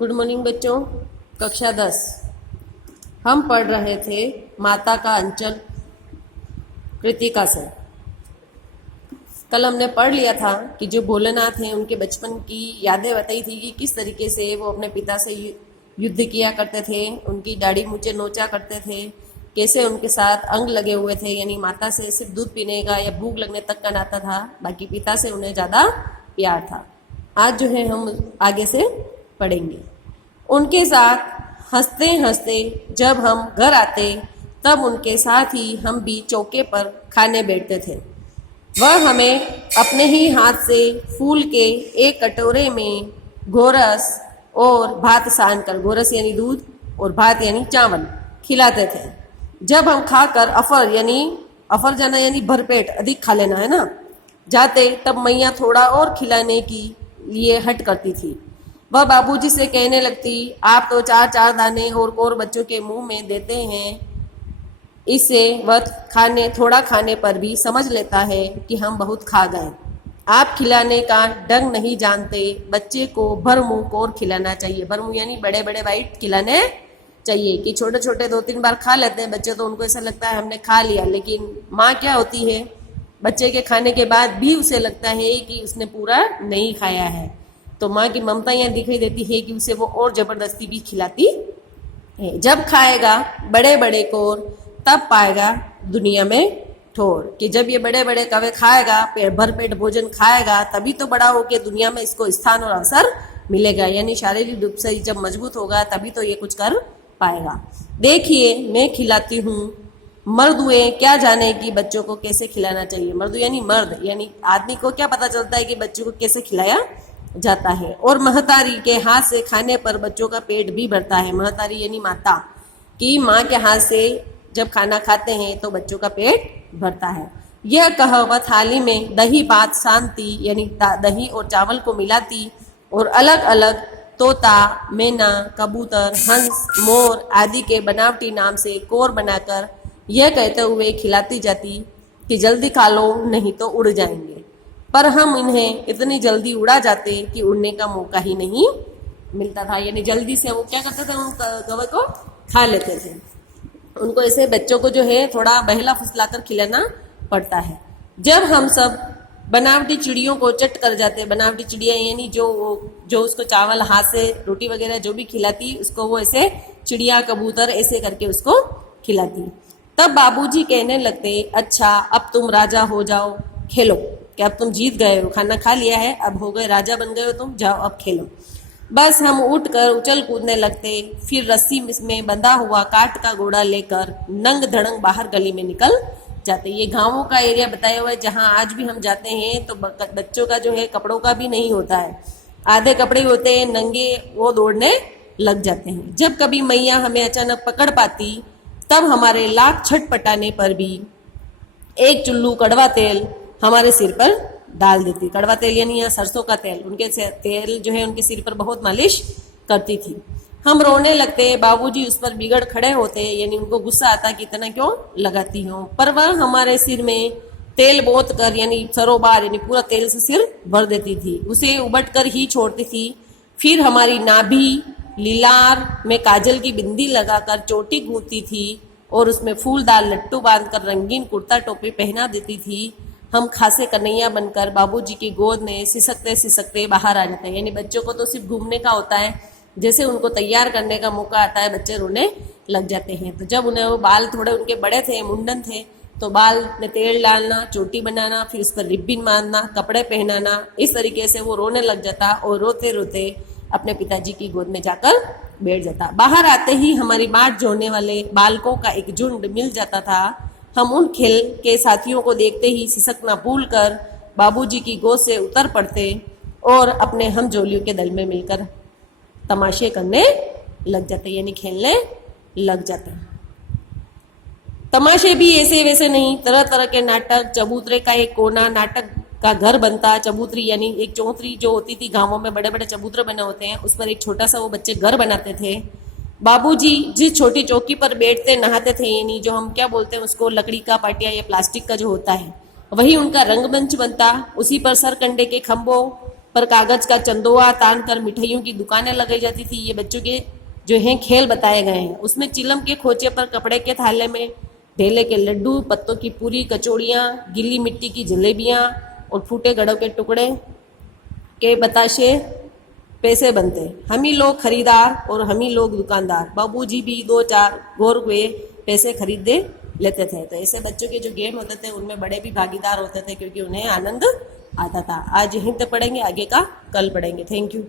Good morning बच्चों। कक्षा 10 हम पढ़ रहे थे माता का अंचल कृतिका से। कल हमने पढ़ लिया था कि जो भोलेनाथ हैं उनके बचपन की यादें बताई थी कि किस तरीके से वो अपने पिता से युद्ध किया करते थे, उनकी दाढ़ी मूंछें नोचा करते थे, कैसे उनके साथ अंग लगे हुए थे, यानी माता से सिर्फ दूध पीने का या भूख लगने तक का नाता था, बाकी पिता से उन्हें ज़्यादा प्यार था। आज जो है हम आगे से पढ़ेंगे। उनके साथ हंसते हंसते जब हम घर आते तब उनके साथ ही हम भी चौके पर खाने बैठते थे। वह हमें अपने ही हाथ से फूल के एक कटोरे में घोरस और भात सान कर, घोरस यानी दूध और भात यानी चावल, खिलाते थे। जब हम खाकर अफर जाना यानी भरपेट अधिक खा लेना है ना जाते, तब मैया थोड़ा और खिलाने की लिए हट करती थी। वह बाबूजी से कहने लगती, आप तो चार चार दाने और बच्चों के मुंह में देते हैं, इससे वह थोड़ा खाने पर भी समझ लेता है कि हम बहुत खा गए। आप खिलाने का ढंग नहीं जानते, बच्चे को भर मुंह कोर खिलाना चाहिए। भर मुंह यानी बड़े बड़े बाइट खिलाने चाहिए, कि छोटे छोटे 2-3 बार खा लेते हैं बच्चे, तो उनको ऐसा लगता है हमने खा लिया, लेकिन माँ क्या होती है, बच्चे के खाने के बाद भी उसे लगता है कि उसने पूरा नहीं खाया है, तो माँ की ममता यहाँ दिखाई देती है कि उसे वो और जबरदस्ती भी खिलाती है। जब खाएगा बड़े बड़े कोर तब पाएगा दुनिया में ठोर, कि जब ये बड़े बड़े कवे खाएगा, भर पेट भोजन खाएगा, तभी तो बड़ा होके दुनिया में इसको स्थान और अवसर मिलेगा, यानी शारीरिक रूप से जब मजबूत होगा तभी तो ये कुछ कर पाएगा। देखिए मैं खिलाती हूँ, मर्द हुए क्या जाने कि बच्चों को कैसे खिलाना चाहिए। मर्द यानी मर्द, यानी आदमी को क्या पता चलता है कि बच्चों को कैसे खिलाया जाता है। और महतारी के हाथ से खाने पर बच्चों का पेट भी भरता है। महतारी यानी माता, कि माँ के हाथ से जब खाना खाते हैं तो बच्चों का पेट भरता है। यह कह वह थाली में दही भात शांति यानी दही और चावल को मिलाती और अलग अलग तोता, मैना, कबूतर, हंस, मोर आदि के बनावटी नाम से कोर बनाकर यह कहते हुए खिलाती जाती कि जल्दी खा लो नहीं तो उड़ जाएंगे। पर हम इन्हें इतनी जल्दी उड़ा जाते कि उड़ने का मौका ही नहीं मिलता था, यानी जल्दी से वो क्या करते थे, उन कौवे को खा लेते थे। उनको ऐसे बच्चों को जो है थोड़ा बहला फुसला कर खिलाना पड़ता है। जब हम सब बनावटी चिड़ियों को चट कर जाते, बनावटी चिड़िया यानी जो उसको चावल हाथ से रोटी वगैरह जो भी खिलाती उसको वो ऐसे चिड़िया कबूतर ऐसे करके उसको खिलाती, तब बाबूजी कहने लगते, अच्छा अब तुम राजा हो जाओ, खेलो, कि अब तुम जीत गए हो, खाना खा लिया है, अब हो गए राजा बन गए हो तुम, जाओ अब खेलो। बस हम उठकर उछल कूदने लगते, फिर रस्सी में बंधा हुआ काठ का घोड़ा लेकर नंग धड़ंग बाहर गली में निकल जाते। ये गांवों का एरिया बताया हुआ है, जहां आज भी हम जाते हैं तो बच्चों का जो है कपड़ों का भी नहीं होता है, आधे कपड़े होते हैं नंगे, वो दौड़ने लग जाते हैं। जब कभी मैया हमें अचानक पकड़ पाती तब हमारे लाख छटपटाने पर भी एक चुल्लू कड़वा तेल हमारे सिर पर डाल देती। कड़वा तेल यानी यहाँ सरसों का तेल, उनके तेल जो है उनके सिर पर बहुत मालिश करती थी। हम रोने लगते, बाबूजी उस पर बिगड़ खड़े होते, यानी उनको गुस्सा आता कि इतना क्यों लगाती हो, पर वह हमारे सिर में तेल बोत कर यानी सरोबार यानी पूरा तेल से सिर भर देती थी, उसे उबट कर ही छोड़ती थी। फिर हमारी नाभि लीलार में काजल की बिंदी लगाकर चोटी गूंथती थी और उसमें फूलदार लट्टू बांधकर रंगीन कुर्ता टोपी पहना देती थी। हम खासे कन्हैया बनकर बाबूजी की गोद में सिसकते सिसकते बाहर आ जाते हैं, यानी बच्चों को तो सिर्फ घूमने का होता है, जैसे उनको तैयार करने का मौका आता है बच्चे रोने लग जाते हैं। तो जब उन्हें वो बाल थोड़े उनके बड़े थे, मुंडन थे, तो बाल में तेल डालना, चोटी बनाना, फिर उस पर रिब्बिन बांधना, कपड़े पहनाना, इस तरीके से वो रोने लग जाता और रोते रोते अपने पिताजी की गोद में जाकर बैठ जाता। बाहर आते ही हमारी बाट जोड़ने वाले बालकों का एक झुंड मिल जाता था। हम उन खेल के साथियों को देखते ही सिसकना भूलकर बाबूजी की गोद से उतर पड़ते और अपने हम जोलियों के दल में मिलकर तमाशे करने लग जाते, यानी खेलने लग जाते। तमाशे भी ऐसे वैसे नहीं, तरह तरह के नाटक, चबूतरे का एक कोना नाटक का घर बनता। चबूतरी यानी एक चौतरी जो होती थी, गांवों में बड़े बड़े चबूतरे बने होते हैं, उस पर एक छोटा सा वो बच्चे घर बनाते थे। बाबूजी जिस छोटी चौकी पर बैठते नहाते थे, यानी जो हम क्या बोलते हैं उसको, लकड़ी का पाटिया या प्लास्टिक का जो होता है, वही उनका रंगमंच बनता। उसी पर सरकंडे के खंभों पर कागज का चंदोआ तान कर मिठाइयों की दुकानें लगाई जाती थी। ये बच्चों के जो हैं खेल बताए गए हैं। उसमें चिलम के खोचे पर कपड़े के थाले में ढेले के लड्डू, पत्तों की पूरी, कचौड़ियाँ, गीली मिट्टी की जलेबियाँ और फूटे गड़ों के टुकड़े के बताशे पैसे बनते। हम ही लोग खरीदार और हम ही लोग दुकानदार। बाबूजी भी 2-4 घोर हुए पैसे खरीद दे लेते थे। तो ऐसे बच्चों के जो गेम होते थे उनमें बड़े भी भागीदार होते थे, क्योंकि उन्हें आनंद आता था। आज यहीं तक पढ़ेंगे, आगे का कल पढ़ेंगे। Thank you.